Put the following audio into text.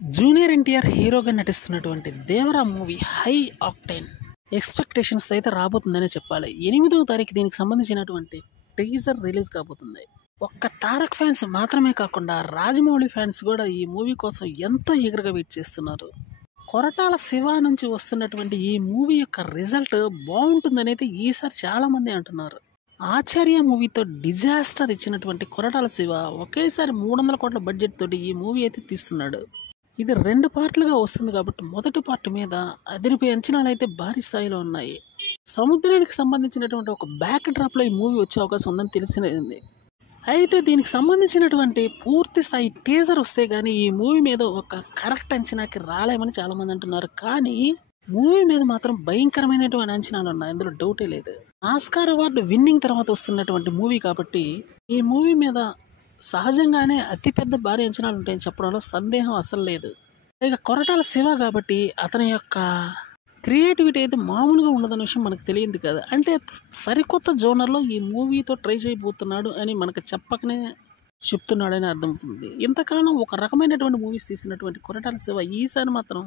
Junior NTR హీరోగా నటిస్తున్నటువంటి Devara movie high octane expectations అయితే రాబోతుందనే చెప్పాలి. 8వ తారీఖు దీనికి సంబంధించినటువంటి టీజర్ రిలీజ్ కాబోతుంది. ఒక్క తారక్ ఫ్యాన్స్ మాత్రమే కాకుండా రాజమౌళి ఫ్యాన్స్ కూడా ఈ మూవీ కోసం ఎంతో ఈగర్గా వెయిట్ చేస్తున్నారు. కొరటాల శివ నుంచి వస్తున్నటువంటి ఈ మూవీ యొక్క రిజల్ట్ బాగుంటుందని అయితే ఈసారి చాలా మంది అంటున్నారు. ఆచార్య మూవీతో డిజాస్టర్ ఇచ్చినటువంటి కొరటాల శివ ఒకేసారి 300 కోట్ల బడ్జెట్ తోటి ఈ మూవీ అయితే తీస్తున్నాడు. ఇది 2 పార్ట్లుగా వస్తుంది కాబట్టి మొదటి పార్ట్ మీద అదిరిపోయే అంచనాలు అయితే భారీ స్థాయిలో ఉన్నాయి. సముద్రానికి సంబంధించినటువంటి ఒక బ్యాక్ డ్రాప్లో ఈ మూవీ వచ్చే అవకాశం ఉందని తెలిసింది. అయితే దీనికి సంబంధించినటువంటి పూర్తి స్థాయి టీజర్ వస్తే కానీ ఈ మూవీ మీద ఒక కరెక్ట్ అంచనాకి రాలేమని చాలామంది అంటున్నారు. కానీ మూవీ మీద మాత్రం భయంకరమైనటువంటి అంచనాలు ఉన్నాయి, అందులో డౌటే లేదు. ఆస్కార్ అవార్డు విన్నింగ్ తర్వాత వస్తున్నటువంటి మూవీ కాబట్టి ఈ మూవీ మీద సహజంగానే అతిపెద్ద భారీ అంచనాలు ఉంటాయని చెప్పడంలో సందేహం అసలు లేదు. ఇక కొరటాల శివ కాబట్టి అతని యొక్క క్రియేటివిటీ అయితే మామూలుగా ఉండదన్న విషయం మనకు తెలియదు కదా. అంటే సరికొత్త జోనర్లో ఈ మూవీతో ట్రై చేయబోతున్నాడు అని మనకు చెప్పకనే చెప్తున్నాడని అర్థమవుతుంది. ఇంతకాలం ఒక రకమైనటువంటి మూవీస్ తీసినటువంటి కొరటాల శివ ఈసారి మాత్రం